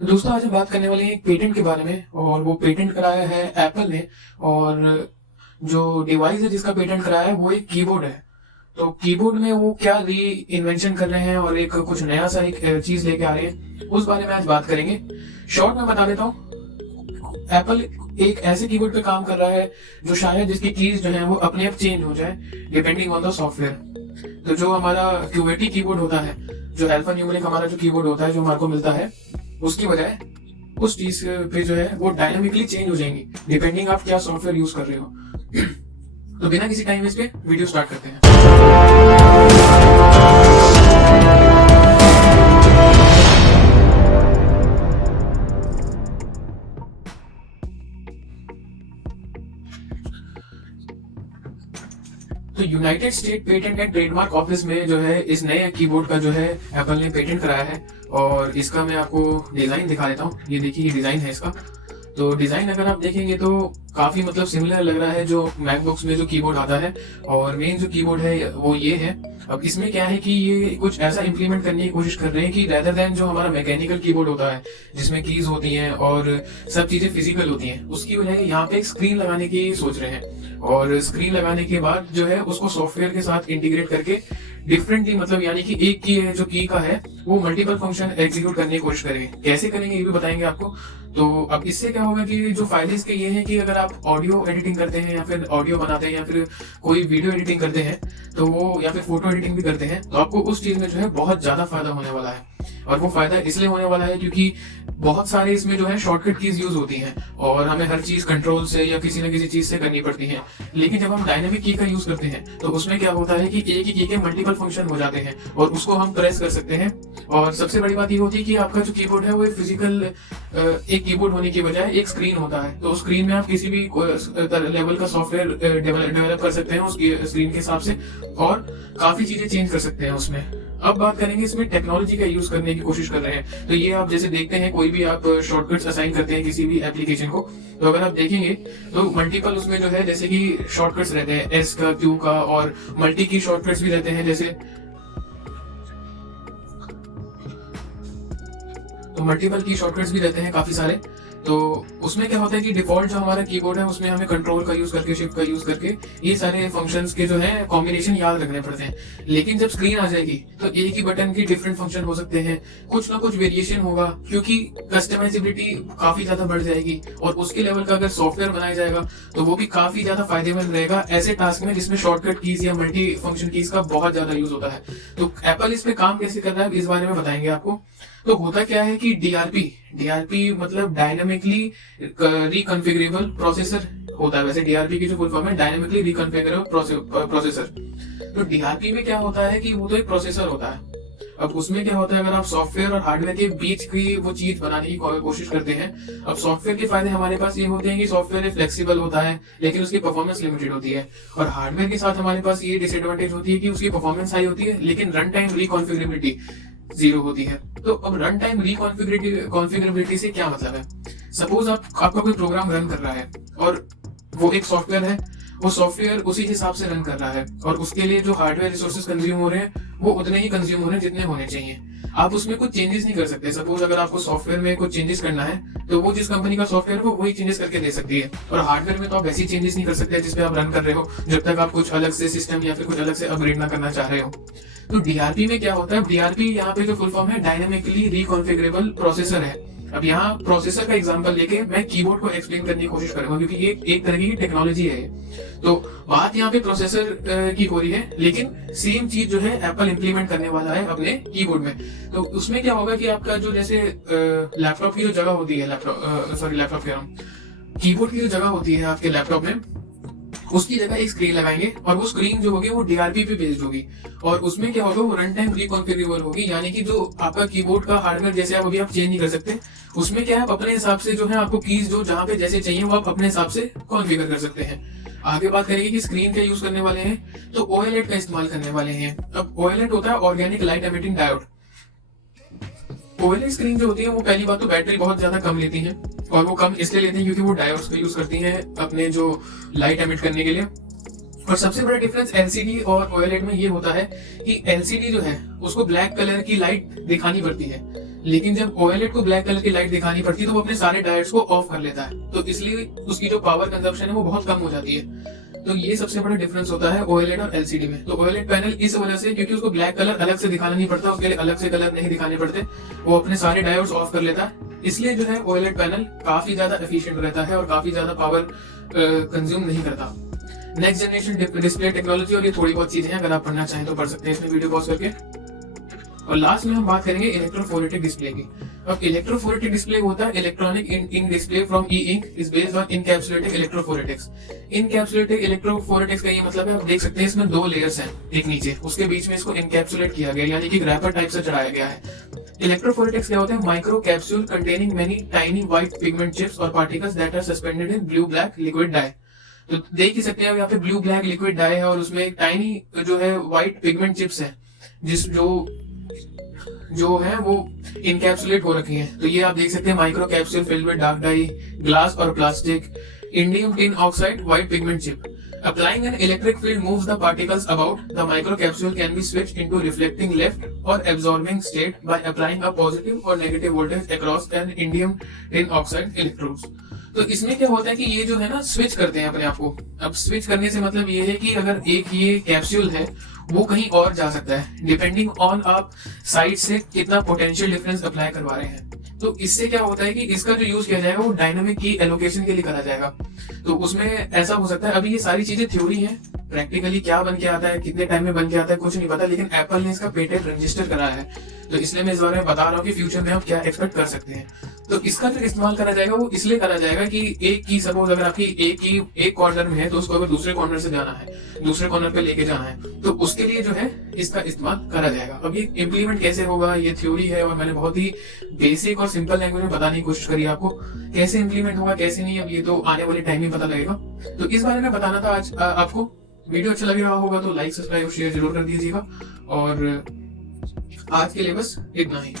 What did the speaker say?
दोस्तों आज हम बात करने वाले हैं एक पेटेंट के बारे में और वो पेटेंट कराया है एप्पल ने। और जो डिवाइस है जिसका पेटेंट कराया है वो एक कीबोर्ड है। तो कीबोर्ड में वो क्या री इन्वेंशन कर रहे हैं और एक कुछ नया सा एक चीज लेके आ रहे हैं, उस बारे में आज बात करेंगे। शॉर्ट में बता देता हूँ, एप्पल एक ऐसे कीबोर्ड पे काम कर रहा है जो शायद जिसकी कीज जो है वो अपने आप चेंज हो जाए डिपेंडिंग ऑन द सॉफ्टवेयर। तो जो हमारा क्यूबेटी कीबोर्ड होता है, जो अल्फा न्यूमेरिक हमारा जो कीबोर्ड होता है जो हमारे को मिलता है, उसकी बजाय उस चीज पे जो है वो डायनामिकली चेंज हो जाएंगी डिपेंडिंग आप क्या सॉफ्टवेयर यूज कर रहे हो। तो बिना किसी टाइम वेस्ट के वीडियो स्टार्ट करते हैं। तो United state patent and trademark office में जो है इस नए कीबोर्ड का जो है एप्पल ने पेटेंट कराया है। और इसका मैं आपको डिजाइन दिखा देता हूँ। ये देखिए, ये डिजाइन है इसका। तो डिजाइन अगर आप देखेंगे तो काफी मतलब सिमिलर लग रहा है जो मैकबुक्स में जो कीबोर्ड आता है। और मेन जो कीबोर्ड है वो ये है। अब इसमें क्या है कि ये कुछ ऐसा इंप्लीमेंट करने की कोशिश कर रहे हैं कि रेदर देन जो हमारा मैकेनिकल कीबोर्ड होता है जिसमें कीज होती हैं और सब चीजें फिजिकल होती हैं, उसकी बजाय यहाँ पे एक स्क्रीन लगाने की सोच रहे हैं। और स्क्रीन लगाने के बाद जो है उसको सॉफ्टवेयर के साथ इंटीग्रेट करके डिफरेंटली, मतलब यानी कि एक की है जो की का है वो मल्टीपल फंक्शन एग्जीक्यूट करने की कोशिश करेंगे। कैसे करेंगे ये भी बताएंगे आपको। तो अब इससे क्या होगा कि जो फायदे इसके ये हैं कि अगर आप ऑडियो एडिटिंग करते हैं या फिर ऑडियो बनाते हैं या फिर कोई वीडियो एडिटिंग करते हैं तो वो, या फिर फोटो एडिटिंग भी करते हैं, तो आपको उस चीज में जो है बहुत ज्यादा फायदा होने वाला है। और वो फायदा इसलिए होने वाला है क्योंकि बहुत सारे इसमें जो है शॉर्टकट कीज यूज होती हैं और हमें हर चीज कंट्रोल से या किसी न किसी चीज से करनी पड़ती है। लेकिन जब हम डायनेमिक की का यूज करते हैं तो उसमें क्या होता है कि एक ही की के मल्टीपल फंक्शन हो जाते हैं और उसको हम प्रेस कर सकते हैं। और सबसे बड़ी बात ये होती है कि आपका जो कीबोर्ड है वो फिजिकल एक कीबोर्ड होने की बजाय एक स्क्रीन होता है। तो स्क्रीन में आप किसी भी लेवल का सॉफ्टवेयर डेवलप कर सकते हैं उस स्क्रीन के हिसाब से और काफी चीजें चेंज कर सकते हैं उसमें। अब बात करेंगे इसमें टेक्नोलॉजी का यूज करने की कोशिश कर रहे हैं। तो ये आप जैसे देखते हैं, कोई भी आप शॉर्टकट्स असाइन करते हैं किसी भी एप्लीकेशन को, तो अगर आप देखेंगे तो मल्टीपल उसमें जो है जैसे कि शॉर्टकट्स रहते हैं एस का, क्यू का, और मल्टी की शॉर्टकट्स भी रहते हैं। जैसे तो मल्टीपल की शॉर्टकट्स भी रहते हैं काफी सारे। तो उसमें क्या होता है कि डिफॉल्ट जो हमारा कीबोर्ड है उसमें हमें कंट्रोल का यूज करके, शिफ्ट का यूज करके ये सारे फंक्शंस के जो है कॉम्बिनेशन याद रखने पड़ते हैं। लेकिन जब स्क्रीन आ जाएगी तो एक ही बटन की डिफरेंट फंक्शन हो सकते हैं, कुछ ना कुछ वेरिएशन होगा क्योंकि कस्टमाइजेबिलिटी काफी ज्यादा बढ़ जाएगी। और उसके लेवल का अगर सॉफ्टवेयर बनाया जाएगा तो वो भी काफी ज्यादा फायदेमंद रहेगा ऐसे टास्क में जिसमें शॉर्टकट कीज या मल्टी फंक्शन कीज का बहुत ज्यादा यूज होता है। तो एप्पल इस पे काम कैसे कर रहा है इस बारे में बताएंगे आपको। तो होता क्या है कि डीआरपी मतलब डायनामिकली रिकॉन्फ़िगरेबल प्रोसेसर होता है। वैसे डीआरपी की जो फुल फॉर्म है डायनामिकली रिकॉन्फ़िगरेबल प्रोसेसर। तो डीआरपी में क्या होता है कि वो तो एक प्रोसेसर होता है। अब उसमें क्या होता है, अगर आप सॉफ्टवेयर और हार्डवेयर के बीच की वो चीज बनाने की कोशिश करते हैं। अब सॉफ्टवेयर के फायदे हमारे पास ये होते हैं कि सॉफ्टवेयर फ्लेक्सिबल होता है लेकिन उसकी परफॉर्मेंस लिमिटेड होती है। और हार्डवेयर के साथ हमारे पास ये डिसएडवांटेज होती है कि उसकी परफॉर्मेंस हाई होती है लेकिन रन टाइम रिकॉन्फ़िगरेबिलिटी जीरो होती है। तो अब रन टाइम रिकॉन्फ़िगरेबिलिटी से क्या मतलब है। सपोज आपका कोई प्रोग्राम रन कर रहा है और वो एक सॉफ्टवेयर है, वो सॉफ्टवेयर उसी हिसाब से रन कर रहा है और उसके लिए जो हार्डवेयर रिसोर्सेज कंज्यूम हो रहे हैं वो उतने ही कंज्यूम हो रहे हैं जितने होने चाहिए। आप उसमें कुछ चेंजेस नहीं कर सकते। सपोज अगर आपको सॉफ्टवेयर में कुछ चेंजेस करना है तो वो जिस कंपनी का सॉफ्टवेयर है वो वही चेंजेस करके दे सकती है। और हार्डवेयर में तो आप ऐसी चेंजेस नहीं कर सकते जिसपे आप रन कर रहे हो जब तक आप कुछ अलग से सिस्टम या फिर कुछ अलग से अपग्रेड ना करना चाह रहे हो। तो डीआरपी में क्या होता है, डीआरपी यहाँ पे जो फुल फॉर्म है डायनामिकली रिकॉन्फ़िगरेबल प्रोसेसर है। अब यहाँ प्रोसेसर का एग्जांपल लेके मैं कीबोर्ड को एक्सप्लेन करने की कोशिश करूंगा क्योंकि ये एक तरह की टेक्नोलॉजी है। तो बात यहाँ पे प्रोसेसर की हो रही है लेकिन सेम चीज जो है एप्पल इंप्लीमेंट करने वाला है अपने कीबोर्ड में। तो उसमें क्या होगा कि आपका जो जैसे लैपटॉप की जो जगह होती है, लैपटॉप कह रहा हूँ, कीबोर्ड की जो जगह होती है आपके लैपटॉप में, उसकी जगह एक स्क्रीन लगाएंगे और वो स्क्रीन जो होगी वो डीआरपी पे बेस्ड होगी। और उसमें क्या होगा, वो रन टाइम रिकॉन्फ़िगरेबल होगी, यानी कि जो आपका कीबोर्ड का हार्डवेयर जैसे आप अभी आप चेंज नहीं कर सकते, उसमें क्या है आप अपने हिसाब से जो है आपको कीज जो जहां पे जैसे चाहिए वो आप अपने हिसाब से कॉन्फ़िगर कर सकते हैं। आगे बात करेंगे कि स्क्रीन का यूज करने वाले हैं तो ओएलईडी का इस्तेमाल करने वाले हैं। अब ओएलईडी होता है organic light emitting diode. OLED screen जो होती है वो पहली बात तो बैटरी बहुत ज्यादा कम लेती है और वो कम इसलिए लेती है क्योंकि वो डायोड्स का यूज करती हैं अपने जो लाइट एमिट करने के लिए। और सबसे बड़ा डिफरेंस एलसीडी और ओएलईडी में ये होता है कि एलसीडी जो है उसको ब्लैक कलर की लाइट दिखानी पड़ती है लेकिन जब OLED को ब्लैक कलर की लाइट दिखानी पड़ती है तो वो अपने सारे डायोड्स को ऑफ कर लेता है, तो इसलिए उसकी जो पावर कंजप्शन है वो बहुत कम हो जाती है। तो ये सबसे बड़ा डिफरेंस होता है OLED और LCD में। तो OLEड पैनल इस वजह से, क्योंकि उसको ब्लैक कलर अलग से दिखाना नहीं पड़ता, उसके लिए अलग से कलर नहीं दिखाने पड़ते, वो अपने सारे डायोड्स ऑफ कर लेता है, इसलिए जो है OLEड पैनल काफी ज्यादा एफिशिएंट रहता है और काफी ज्यादा पावर कंज्यूम नहीं करता। नेक्स्ट जनरेशन डिस्प्ले टेक्नोलॉजी, और ये थोड़ी बहुत चीजें हैं, अगर आप पढ़ना चाहें तो पढ़ सकते हैं इसमें वीडियो पॉज करके। और लास्ट में हम बात करेंगे इलेक्ट्रोफोरेटिक डिस्प्ले की। अब इलेक्ट्रोफोरेटिक डिस्प्ले होता है electronic ink display from E ink is based on encapsulated electrophoretics. Encapsulated electrophoretics का ये मतलब है, आप देख सकते हैं इसमें 2 लेयर्स हैं, एक नीचे, उसके बीच में इसको इनकैप्सुलेट किया गया, यानी कि रैपर टाइप से चढ़ाया गया है। इलेक्ट्रोफोरेटिक्स क्या होते हैं? Micro capsule containing many tiny white pigment chips और particles that are suspended in blue black liquid dye. तो देख ही सकते हैं यहाँ पे ब्लू ब्लैक लिक्विड डाई है और उसमें एक टाइनी जो है व्हाइट पिगमेंट चिप्स है, जिस जो है वो इनकैप्सुलेट हो रखी हैं। तो ये आप देख सकते हैं, micro capsule filled with dark dye, glass और plastic, indium tin oxide, white pigment chip. Applying an electric field moves the particles about. The microcapsule can be switched into reflecting left or absorbing state by applying a positive or negative voltage across an indium tin oxide electrodes. तो इसमें क्या होता है कि ये जो है ना, स्विच करते हैं अपने आप को। अब स्विच करने से मतलब ये है कि अगर एक ये कैप्सूल है वो कहीं और जा सकता है, डिपेंडिंग ऑन आप साइड से कितना पोटेंशियल डिफरेंस अप्लाई करवा रहे हैं। तो इससे क्या होता है कि इसका जो यूज किया जाएगा वो डायनामिक की एलोकेशन के लिए करा जाएगा। तो उसमें ऐसा हो सकता है, अभी ये सारी चीजें थ्योरी हैं, प्रैक्टिकली क्या बन के आता है, कितने टाइम में बन के आता है, कुछ नहीं पता, लेकिन एप्पल ने इसका पेटेंट रजिस्टर कराया है। तो इसलिए मैं इस बारे में बता रहा हूँ कि फ्यूचर में आप क्या एक्सपेक्ट कर सकते हैं। तो इसका जो इस्तेमाल करा जाएगा वो इसलिए करा जाएगा कि एक की, सपोज अगर आपकी एक कॉर्नर में है तो उसको अगर दूसरे कॉर्नर से जाना है, दूसरे कॉर्नर पे लेके जाना है, तो उसके लिए जो है इसका इस्तेमाल करा जाएगा। अब ये इम्प्लीमेंट कैसे होगा, ये थ्योरी है और मैंने बहुत ही बेसिक और सिंपल लैंग्वेज में बताने की कोशिश करी आपको। कैसे इम्प्लीमेंट होगा कैसे नहीं, अब ये तो आने वाले टाइम में पता लगेगा। तो इस बारे में बताना था आज आपको। वीडियो अच्छा लग रहा होगा तो लाइक, सब्सक्राइब और शेयर जरूर कर दीजिएगा। और आज के लिए बस इतना ही।